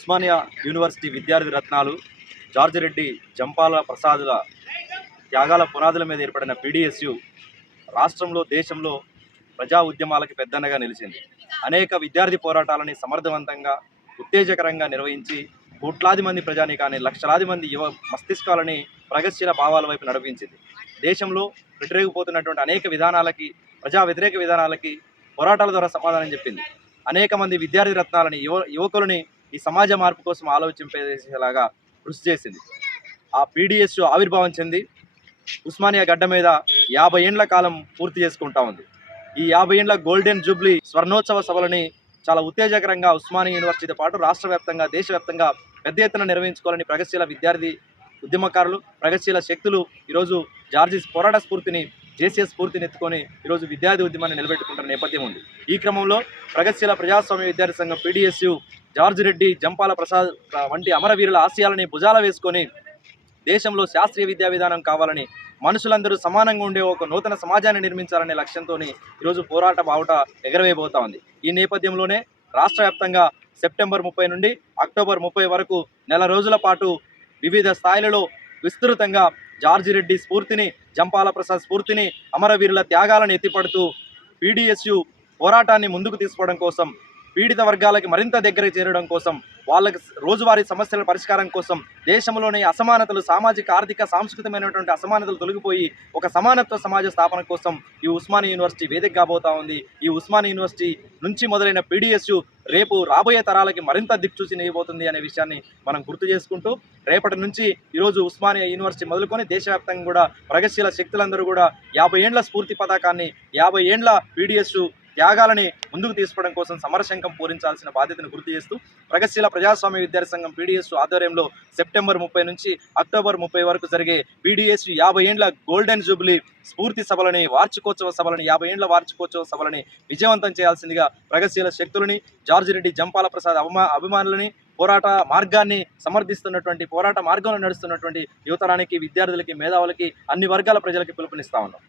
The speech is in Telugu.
ఉస్మానియా యూనివర్సిటీ విద్యార్థి రత్నాలు జార్జ్ రెడ్డి, జంపాల ప్రసాదుల త్యాగాల పునాదుల మీద ఏర్పడిన పీడీఎస్యు రాష్ట్రంలో, దేశంలో ప్రజా ఉద్యమాలకి పెద్దన్నగా నిలిచింది. అనేక విద్యార్థి పోరాటాలని సమర్థవంతంగా, ఉత్తేజకరంగా నిర్వహించి కోట్లాది మంది ప్రజానీకాన్ని, లక్షలాది మంది యువ మస్తిష్కాలని ప్రగతిశీల భావాల వైపు నడిపించింది. దేశంలో వ్యతిరేకపోతున్నటువంటి అనేక విధానాలకి, ప్రజా వ్యతిరేక విధానాలకి పోరాటాల ద్వారా సమాధానం చెప్పింది. అనేక మంది విద్యార్థి రత్నాలని, యువకులని ఈ సమాజ మార్పు కోసం ఆలోచింపేసేలాగా కృషి చేసింది. ఆ పీడీఎస్ ఆవిర్భావం చెంది ఉస్మానియా గడ్డ మీద 50 ఏండ్ల కాలం పూర్తి చేసుకుంటా ఉంది. ఈ 50 ఏండ్ల గోల్డెన్ జూబ్లీ స్వర్ణోత్సవ సభలని చాలా ఉత్తేజకరంగా ఉస్మానియా యూనివర్సిటీతో పాటు రాష్ట్ర వ్యాప్తంగా, దేశవ్యాప్తంగా పెద్ద ఎత్తున నిర్వహించుకోవాలని ప్రగతిశీల విద్యార్థి ఉద్యమకారులు, ప్రగతిశీల శక్తులు ఈరోజు జార్జి పోరాట స్ఫూర్తిని, జేసీఎస్ స్ఫూర్తిని ఎత్తుకొని ఈరోజు విద్యార్థి ఉద్యమాన్ని నిలబెట్టుకుంటున్న నేపథ్యం ఉంది. ఈ క్రమంలో ప్రగతిశీల ప్రజాస్వామ్య విద్యార్థి సంఘం పీడీఎస్యు జార్జ్ రెడ్డి, జంపాల ప్రసాద్ వంటి అమరవీరుల ఆశయాలని భుజాల వేసుకొని దేశంలో శాస్త్రీయ విద్యా విధానం కావాలని, మనుషులందరూ సమానంగా ఉండే ఒక నూతన సమాజాన్ని నిర్మించాలనే లక్ష్యంతో ఈరోజు పోరాట బావుట ఎగరవేయబోతా ఉంది. ఈ నేపథ్యంలోనే రాష్ట్ర వ్యాప్తంగా సెప్టెంబర్ 30 నుండి అక్టోబర్ 30 వరకు నెల రోజుల పాటు వివిధ స్థాయిలలో విస్తృతంగా జార్జి రెడ్డి స్ఫూర్తిని, జంపాల ప్రసాద్ స్ఫూర్తిని, అమరవీరుల త్యాగాలను ఎత్తిపడుతూ పీడీఎస్యు పోరాటాన్ని ముందుకు తీసుకోవడం కోసం, పీడిత వర్గాలకి మరింత దగ్గరకు చేరడం కోసం, వాళ్ళకి రోజువారీ సమస్యల పరిష్కారం కోసం, దేశంలోని అసమానతలు, సామాజిక, ఆర్థిక, సాంస్కృతికమైనటువంటి అసమానతలు తొలగిపోయి ఒక సమానత్వ సమాజ స్థాపన కోసం ఈ ఉస్మానియా యూనివర్సిటీ వేదిక కాబోతా ఉంది. ఈ ఉస్మానియా యూనివర్సిటీ నుంచి మొదలైన పీడీఎస్యు రేపు రాబోయే తరాలకి మరింత దిక్చూచి నేయబోతుంది అనే విషయాన్ని మనం గుర్తు చేసుకుంటూ, రేపటి నుంచి ఈరోజు ఉస్మానియా యూనివర్సిటీ మొదలుకొని దేశవ్యాప్తంగా కూడా ప్రగతిశీల శక్తులందరూ కూడా 50 ఏండ్ల స్ఫూర్తి పతాకాన్ని, 50 ఏండ్ల పీడీఎస్యు త్యాగాలని ముందుకు తీసుకోవడం కోసం సమరశంఖం పూరించాల్సిన బాధ్యతను గుర్తు చేస్తూ, ప్రగతిశీల ప్రజాస్వామ్య విద్యార్థి సంఘం పీడీఎస్ ఆధ్వర్యంలో సెప్టెంబర్ 30 నుంచి అక్టోబర్ 30 వరకు జరిగే పీడీఎస్ 50 ఏండ్ల గోల్డెన్ జూబ్లీ స్ఫూర్తి సభలని, వార్షికోత్సవ సభలని, 50 ఏండ్ల వార్షికోత్సవ సభలని విజయవంతం చేయాల్సిందిగా ప్రగతిశీల శక్తులని, జార్జి రెడ్డి, జంపాల ప్రసాద్ అభిమానులని, పోరాట మార్గాన్ని సమర్థిస్తున్నటువంటి, పోరాట మార్గంలో నడుస్తున్నటువంటి యువతరానికి, విద్యార్థులకి, మేధావులకి, అన్ని వర్గాల ప్రజలకి పిలుపునిస్తా ఉన్నాం.